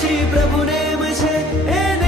શ્રી પ્રભુને છે એ